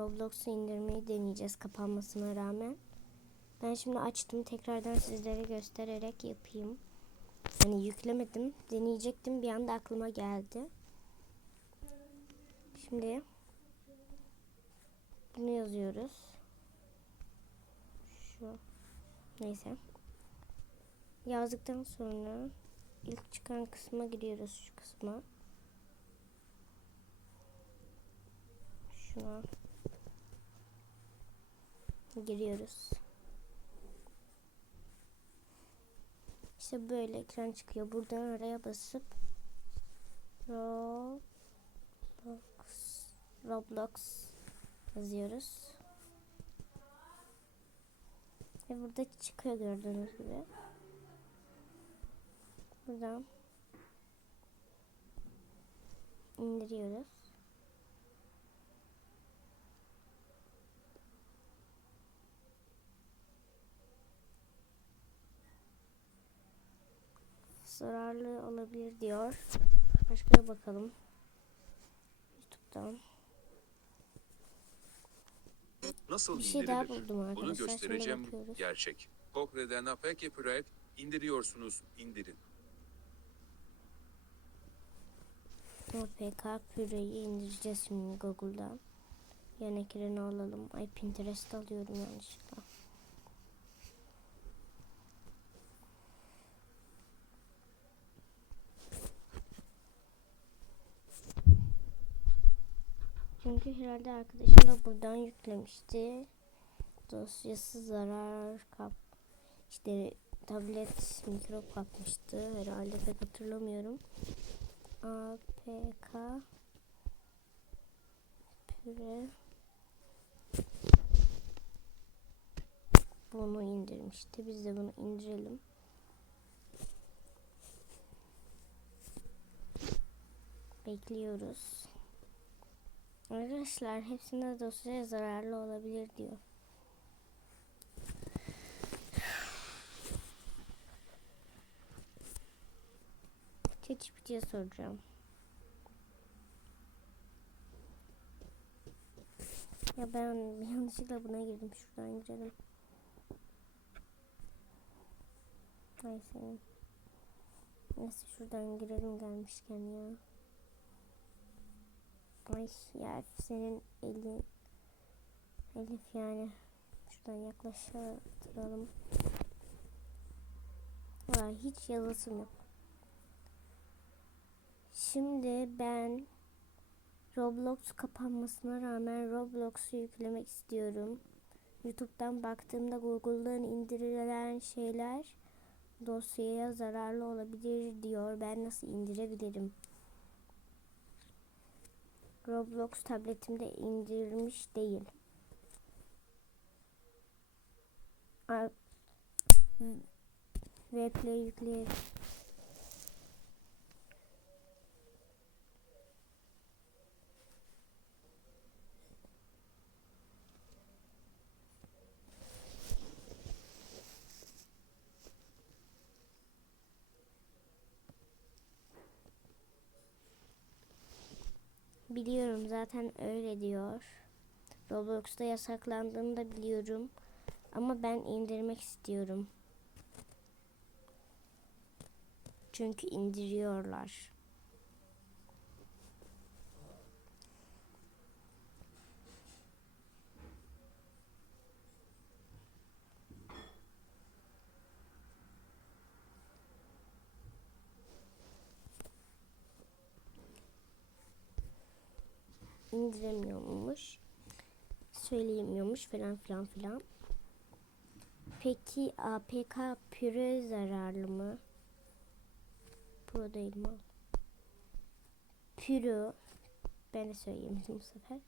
Roblox'u indirmeyi deneyeceğiz kapanmasına rağmen. Ben şimdi açtım. Tekrardan sizlere göstererek yapayım. Hani yüklemedim. Deneyecektim. Bir anda aklıma geldi. Şimdi bunu yazıyoruz. Şu. Neyse. Yazdıktan sonra ilk çıkan kısma giriyoruz şu kısma. Şuna giriyoruz. İşte böyle ekran çıkıyor. Buradan araya basıp Roblox Roblox yazıyoruz. Ve burada çıkıyor gördüğünüz gibi. Buradan indiriyoruz. Zararlı olabilir diyor. Başka bakalım. YouTube'dan. Nasıl Bir şey daha buldum arkadaşlar. Şimdi göstereceğim. Gerçek. Kokre'den APK Püret indiriyorsunuz. indirin. APK Püre'yi indireceğiz şimdi Google'dan. Yan ekranı alalım. Ay Pinterest alıyorum yanlışlıkla. Çünkü herhalde arkadaşım da buradan yüklemişti. Dosyası zarar kap işte tablet mikrop kapmıştı herhalde pek hatırlamıyorum. APK püre bunu indirmişti. Biz de bunu indirelim. Bekliyoruz. Arkadaşlar hepsinde dosyaya zararlı olabilir diyor. ChatGPT'ye soracağım. Ya ben yanlışlıkla buna girdim. Şuradan girelim. Senin. Neyse şuradan girelim gelmişken ya. Ay ya senin elin. Elif yani. Şuradan yaklaştıralım. Vay hiç yazısım yok. Şimdi ben Roblox kapanmasına rağmen Roblox'u yüklemek istiyorum. YouTube'dan baktığımda Google'dan indirilen şeyler dosyaya zararlı olabilir diyor. Ben nasıl indirebilirim? Roblox tabletimde indirilmiş değil. Web'le yükleyelim. Biliyorum zaten öyle diyor. Roblox'ta yasaklandığını da biliyorum. Ama ben indirmek istiyorum. Çünkü indiriyorlar. İndiremiyormuş. Söyleyemiyormuş falan filan filan. Peki APK püre zararlı mı? Bu değil mi? Pürü ben de söyleyeyim bu sefer.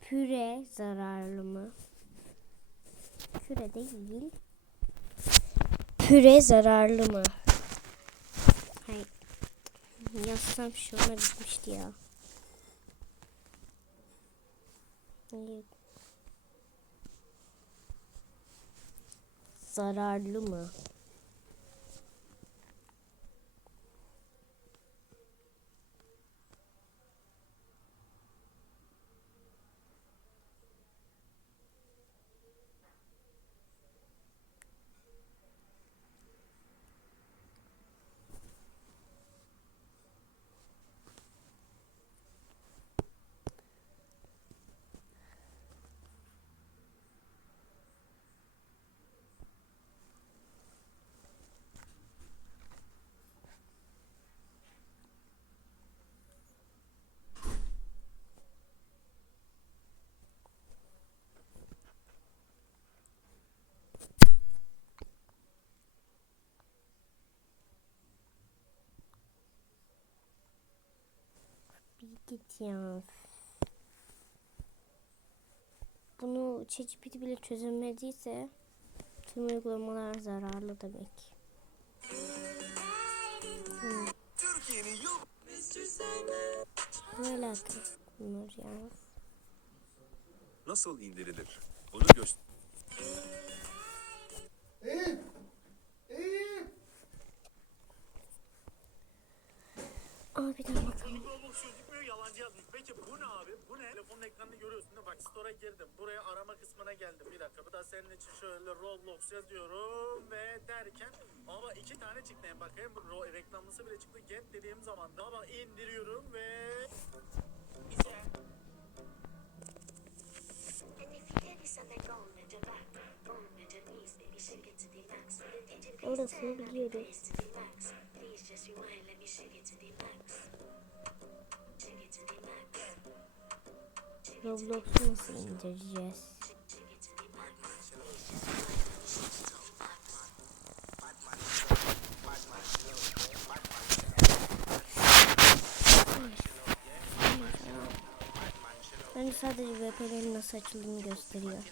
Püre zararlı mı? Püre değil. Püre zararlı mı? Hayır. Yazsam şuna bitmişti ya. Zararlı mı? Git ya. Bunu ChatGPT bile çözemediyse tüm uygulamalar zararlı demek. Hmm. Böyle akıllar ya. nasıl indirilir? Onu göster. Abi bir daha bakalım. Peki bu ne abi? Bu ne? Telefonun ekranını görüyorsun değil mi? Bak store'a girdim. Buraya arama kısmına geldim. Bir dakika. Bu da senin için şöyle Roblox yazıyorum ve derken ama iki tane çıktı. Yani bakayım bu ro- reklamlısı bile çıktı. Get dediğim zaman da ama indiriyorum ve bize Orasını biliyorum. Roblox'u nasıl indireceğiz? Ben sadece VPN'in nasıl açıldığını gösteriyor.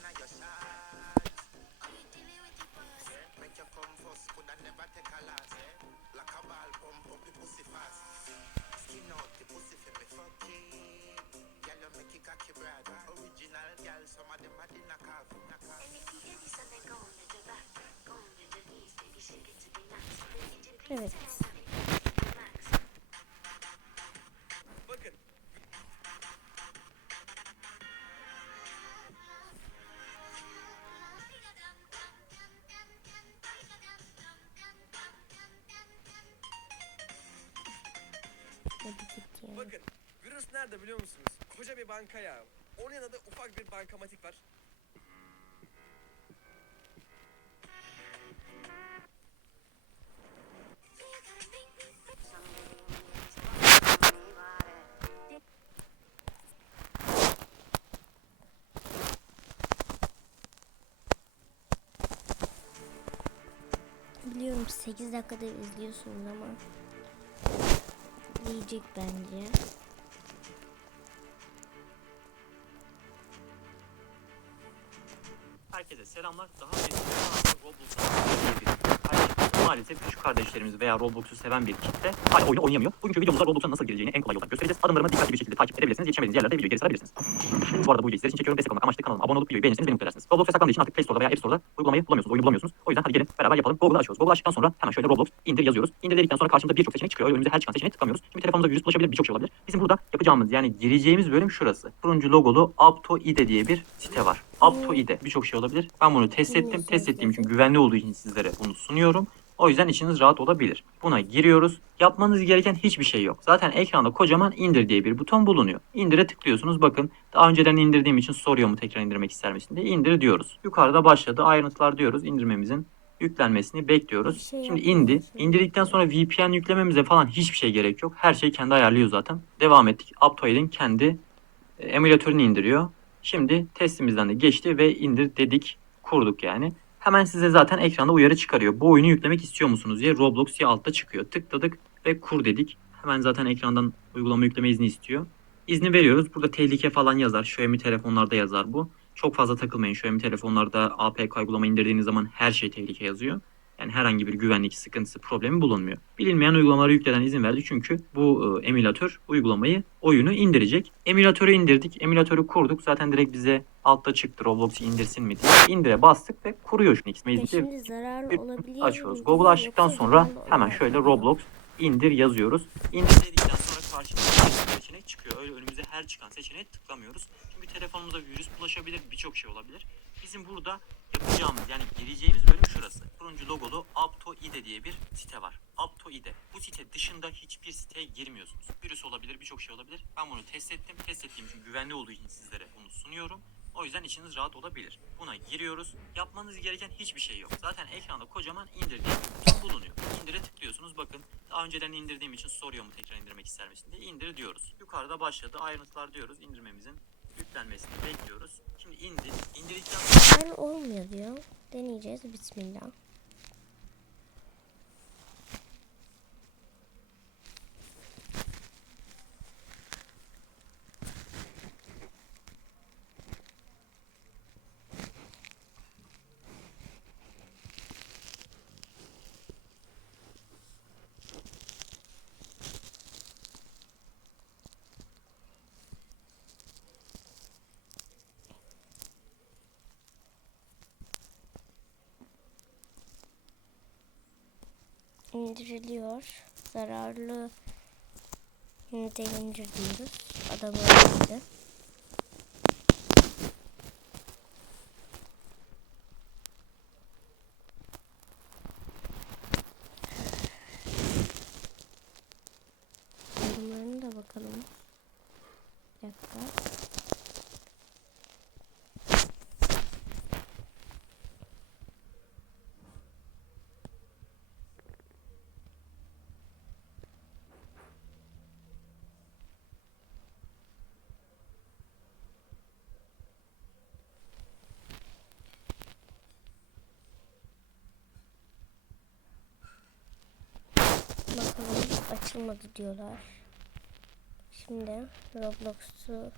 Evet. Bakın. Virüs nerede biliyor musunuz? Koca bir banka ya. Onun yanında ufak bir bankamatik var. 8 dakikada izliyorsunuz ama diyecek bence. Herkese selamlar. Daha önce Roblox'u maalesef küçük kardeşlerimiz veya Roblox'u seven bir kitle hala oyunu oynayamıyor. Bugünkü videomuzda Roblox'a nasıl gireceğini en kolay yoldan göstereceğiz. Adımlarımı dikkatli bir şekilde takip edebilirsiniz. Yetişemediğiniz yerlerde videoyu geri sarabilirsiniz. Bu arada bu videoyu sizler için çekiyorum. Destek olmak amaçlı kanalıma abone olup videoyu beğenirseniz beni mutlu edersiniz. Roblox yasaklandığı için artık Play Store'da veya App Store'da uygulamayı bulamıyorsunuz. Oyunu bulamıyorsunuz. O yüzden hadi gelin beraber yapalım. Google'ı açıyoruz. Google açtıktan sonra hemen şöyle Roblox indir yazıyoruz. İndir dedikten sonra karşımıza birçok seçenek çıkıyor. Önümüze her çıkan seçeneğe tıklamıyoruz. Çünkü telefonumuza virüs bulaşabilir, birçok şey olabilir. Bizim burada yapacağımız yani gireceğimiz bölüm şurası. Turuncu logolu Apto.ide diye bir site var. Apto.ide birçok şey olabilir. Ben bunu test ettim. Test ettiğim için güvenli olduğu için sizlere bunu sunuyorum. O yüzden içiniz rahat olabilir. Buna giriyoruz. Yapmanız gereken hiçbir şey yok. Zaten ekranda kocaman indir diye bir buton bulunuyor. İndire tıklıyorsunuz. Bakın daha önceden indirdiğim için soruyor mu tekrar indirmek ister misin diye. İndir diyoruz. Yukarıda başladı. Ayrıntılar diyoruz. İndirmemizin yüklenmesini bekliyoruz. Şey Şimdi indi. musun? İndirdikten sonra VPN yüklememize falan hiçbir şey gerek yok. Her şeyi kendi ayarlıyor zaten. Devam ettik. Aptoid'in kendi e, emülatörünü indiriyor. Şimdi testimizden de geçti ve indir dedik. Kurduk yani. Hemen size zaten ekranda uyarı çıkarıyor. Bu oyunu yüklemek istiyor musunuz diye Roblox diye altta çıkıyor. Tıkladık ve kur dedik. Hemen zaten ekrandan uygulama yükleme izni istiyor. İzni veriyoruz. Burada tehlike falan yazar. Xiaomi telefonlarda yazar bu. Çok fazla takılmayın. Xiaomi telefonlarda APK uygulama indirdiğiniz zaman her şey tehlike yazıyor. Yani herhangi bir güvenlik sıkıntısı, problemi bulunmuyor. Bilinmeyen uygulamaları yükleden izin verdi çünkü bu e, emülatör uygulamayı, oyunu indirecek. Emülatörü indirdik, emülatörü kurduk. Zaten direkt bize altta çıktı Roblox'u indirsin mi diye. İndire bastık ve kuruyor şu X Ya Magic'i şimdi zararlı olabilir. açıyoruz. Google açtıktan sonra hemen şöyle? Roblox indir yazıyoruz. İndir dedikten sonra karşımıza seçenek çıkıyor. Öyle önümüze her çıkan seçeneğe tıklamıyoruz. Çünkü telefonumuza virüs bulaşabilir, birçok şey olabilir. Bizim burada yapacağımız yani gireceğimiz bölüm şurası. Turuncu logolu Diye bir site var. Apto.ide. Bu site dışında hiçbir siteye girmiyorsunuz. Virüs olabilir, birçok şey olabilir. Ben bunu test ettim. Test ettiğim için güvenli olduğu için sizlere bunu sunuyorum. O yüzden içiniz rahat olabilir. Buna giriyoruz. Yapmanız gereken hiçbir şey yok. Zaten ekranda kocaman indir diye bulunuyor. İndire tıklıyorsunuz. Bakın daha önceden indirdiğim için soruyor mu tekrar indirmek ister misin diye. İndir diyoruz. Yukarıda başladı. Ayrıntılar diyoruz. İndirmemizin yüklenmesini bekliyoruz. Şimdi indi. İndirdikten sonra Yani olmuyor diyor. Deneyeceğiz. Bismillah. İndiriliyor. Zararlı ünite indir diyoruz. Adam öldürdü. Yorumlarına da bakalım. Bir dakika. Bakalım açılmadı diyorlar. Şimdi Roblox'u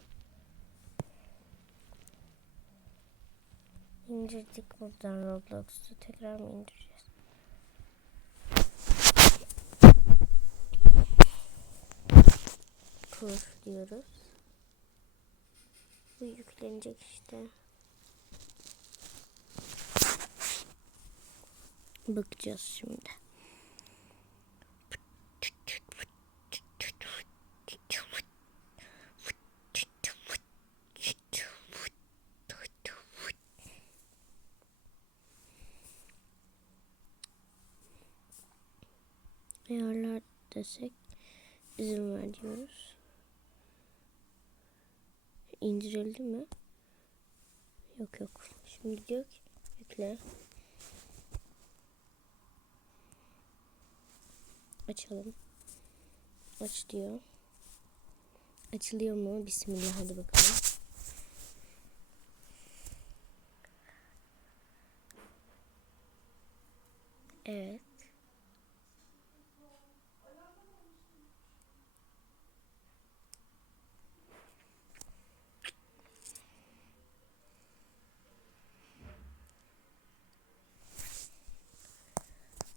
indirdik buradan Roblox'u tekrar mı indireceğiz? Kur diyoruz. Bu yüklenecek işte. Bakacağız şimdi. Desek izin ver diyoruz. İndirildi mi? Yok yok. Şimdi diyor ki yükle. Açalım. Aç diyor. Açılıyor mu? Bismillah hadi bakalım. Evet.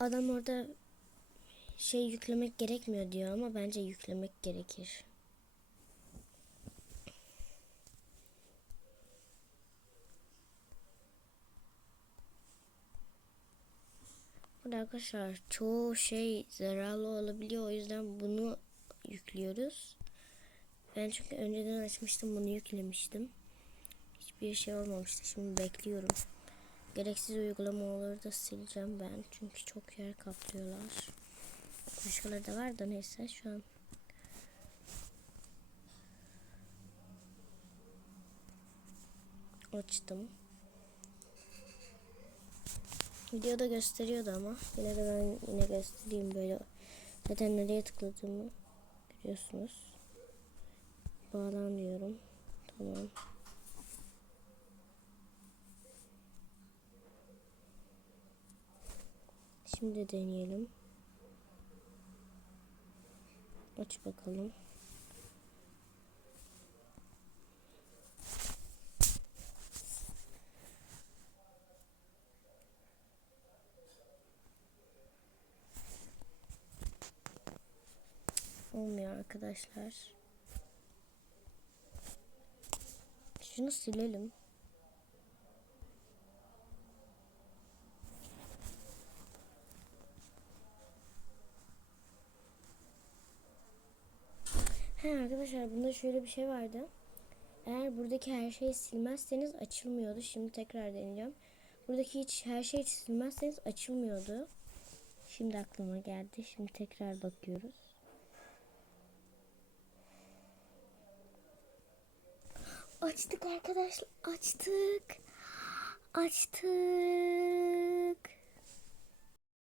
Adam orada şey yüklemek gerekmiyor diyor ama bence yüklemek gerekir. Burada arkadaşlar çoğu şey zararlı olabiliyor o yüzden bunu yüklüyoruz. Ben çünkü önceden açmıştım bunu yüklemiştim. Hiçbir şey olmamıştı. Şimdi bekliyorum. Gereksiz uygulamaları da sileceğim ben. Çünkü çok yer kaplıyorlar. Başkaları da var da neyse şu an. Açtım. Videoda gösteriyordu ama yine de ben yine göstereyim böyle. Zaten nereye tıkladığımı görüyorsunuz. Bağlan diyorum. Tamam. Şimdi deneyelim. Aç bakalım. Olmuyor arkadaşlar. Şunu silelim. Arkadaşlar bunda şöyle bir şey vardı. Eğer buradaki her şeyi silmezseniz açılmıyordu. Şimdi tekrar deneyeceğim. Buradaki hiç her şeyi silmezseniz açılmıyordu. Şimdi aklıma geldi. Şimdi tekrar bakıyoruz. Açtık arkadaşlar. Açtık. Açtık.